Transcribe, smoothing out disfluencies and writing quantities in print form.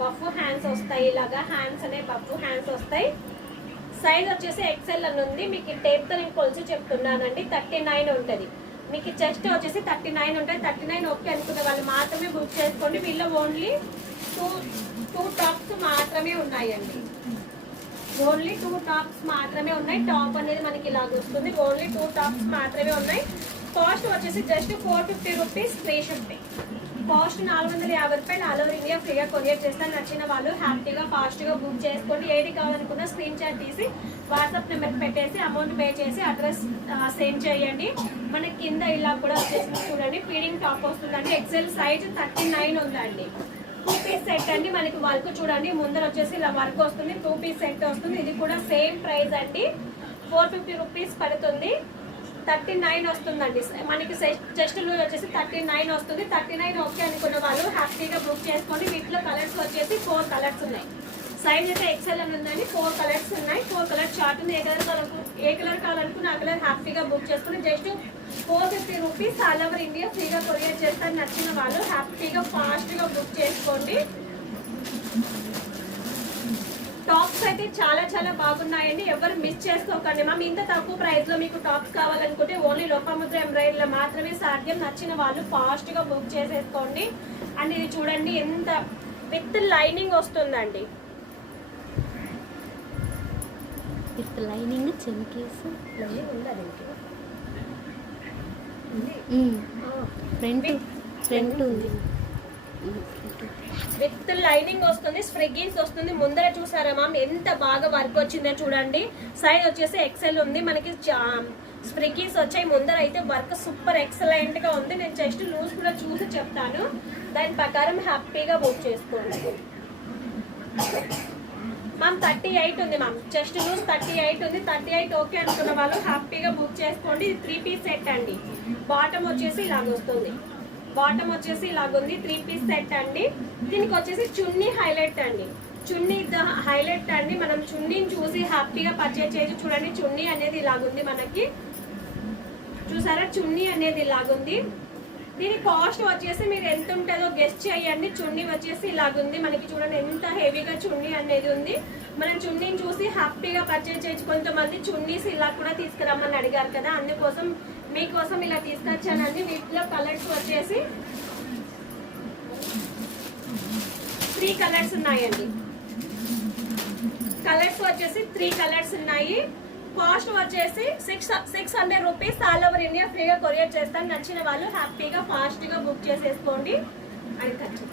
Puff hands వస్తాయి, ఇలాగా hands అనే పఫ్ హ్యాండ్స్ వస్తాయి. సైజ్ వచ్చేసి ఎక్సెల్ అని ఉంది. మీకు టేప్ తో నేను కొలిచి చెప్తున్నానండి. 39 ఉంటుంది. మీకు చెస్ట్ వచ్చేసి 39 ఉంటుంది. 39 ఓకే అనుకునే వాళ్ళు మాత్రమే బుక్ చేసుకోండి. వీళ్ళు ఓన్లీ టూ టాప్స్ మాత్రమే ఉన్నాయండి. ఓన్లీ 2 టాప్స్ మాత్రమే ఉన్నాయి. టాప్ అనేది మనకి ఇలాగ వస్తుంది. ఓన్లీ 2 టాప్స్ మాత్రమే ఉన్నాయి. కాస్ట్ వచ్చేసి just 450 rupees free shipping. Cost 450 రూపాయలు. ఆల్ ఓవర్ ఇండియా ఫ్రీగా కొరియర్ చేస్తాను. నచ్చిన వాళ్ళు హ్యాపీగా ఫాస్ట్గా బుక్ చేసుకోండి. ఏది కావాలనుకున్నా స్క్రీన్ షాట్ తీసి వాట్సాప్ నెంబర్ పెట్టేసి అమౌంట్ పే చేసి అడ్రస్ సెండ్ చేయండి. మనకి కింద ఇలా కూడా వచ్చేసి చూడండి ఫీడింగ్ టాప్ వస్తుందండి. ఎక్సెల్ సైజ్ 39 ఉందండి. 2 పీస్ సెట్ అండి. మనకి వర్క్ చూడండి ముందర వచ్చేసి ఇలా వర్క్ వస్తుంది. 2 పీస్ సెట్ వస్తుంది. ఇది కూడా సేమ్ ప్రైస్ అండి. 450 రూపీస్ పడుతుంది. 39 వస్తుందండి. మనకి చెస్ట్ లూజ్ వచ్చేసి 39 వస్తుంది. 39 ఓకే అనుకున్న వాళ్ళు హ్యాపీగా బుక్ చేసుకోండి. వీటిలో కలర్స్ వచ్చేసి 4 కలర్స్ ఉన్నాయి. సైజ్ అయితే ఎక్సెల్ అని ఉందండి. 4 కలర్స్ ఉన్నాయి. 4 కలర్ చార్ట్ ఉంది. ఏ కలర్ కావాలనుకున్న ఆ కలర్ హ్యాపీగా బుక్ చేసుకుని just 450 rupees all over India ఫ్రీగా కొరియర్ చేస్తారు. నచ్చిన వాళ్ళు హ్యాపీగా ఫాస్ట్గా బుక్ చేసుకోండి. టాప్స్ అయితే చాలా చాలా బాగున్నాయండి. ఎవరు మిస్ చేసుకోకండి. మ్యామ్ ఇంత తక్కువ ప్రైస్ లో మీకు టాప్స్ కావాలనుకుంటే ఓన్లీ లోపముద్ర ఎంబ్రాయిడరీలో మాత్రమే సాధ్యం. నచ్చిన వాళ్ళు ఫాస్ట్ గా బుక్ చేసేసుకోండి. అండ్ ఇది చూడండి ఎంత విత్ లైనింగ్ వస్తుందండి. విత్ లైనింగ్ చెంకేసి ఫ్రంట్ ఉంది. విత్ లైనింగ్ వస్తుంది. స్ప్రిగ్గీస్ వస్తుంది. ముందర చూసారా మ్యామ్ ఎంత బాగా వర్క్ వచ్చిందో చూడండి. సైజ్ వచ్చేసి ఎక్సెల్ ఉంది. మనకి స్ప్రిగ్గీస్ వచ్చాయి. ముందర అయితే వర్క్ సూపర్ ఎక్సలెంట్ గా ఉంది. నేను చెస్ట్ లూజ్ కూడా చూసి చెప్తాను. దాని ప్రకారం హ్యాపీగా బుక్ చేసుకోండి. మ్యామ్ 38 ఉంది మ్యామ్. చెస్ట్ లూజ్ 38 ఉంది. 38 ఓకే అనుకున్న వాళ్ళు హ్యాపీగా బుక్ చేసుకోండి. ఇది 3 పీస్ సెట్ అండి. బాటమ్ వచ్చేసి ఇలాగ వస్తుంది. బాటమ్ వచ్చేసి ఇలాగుంది. 3 పీస్ సెట్ అండి. దీనికి వచ్చేసి చున్నీ హైలైట్ అండి. చున్నీ హైలైట్ అండి. మనం చున్నీని చూసి హ్యాపీగా పర్చేజ్ చేయొచ్చు. చూడండి చున్నీ అనేది ఇలాగుంది. మనకి చూసారా చున్నీ అనేది ఇలాగుంది. దీని కాస్ట్ వచ్చేసి మీరు ఎంత ఉంటుందో గెస్ట్ చేయండి. చున్నీ వచ్చేసి ఇలాగుంది. మనకి చూడండి ఎంత హెవీగా చున్నీ అనేది ఉంది. మనం చున్నీని చూసి హ్యాపీగా పర్చేజ్ చేయొచ్చు. కొంతమంది చున్నీస్ ఇలా కూడా తీసుకురమ్మని అడిగారు కదా, అందుకోసం మీకోసం ఇలా తీసుకొచ్చానండి. వీటిలో కలర్స్ వచ్చేసి 3 కలర్స్ ఉన్నాయండి. కలర్స్ వచ్చేసి 3 కలర్స్ ఉన్నాయి. కాస్ట్ వచ్చేసి 600 రూపీస్ ఆల్ ఓవర్ ఇండియా ఫ్రీగా కొరియర్ చేస్తాను. నచ్చిన వాళ్ళు హ్యాపీగా ఫాస్ట్గా బుక్ చేసేసుకోండి. అది ఖర్చు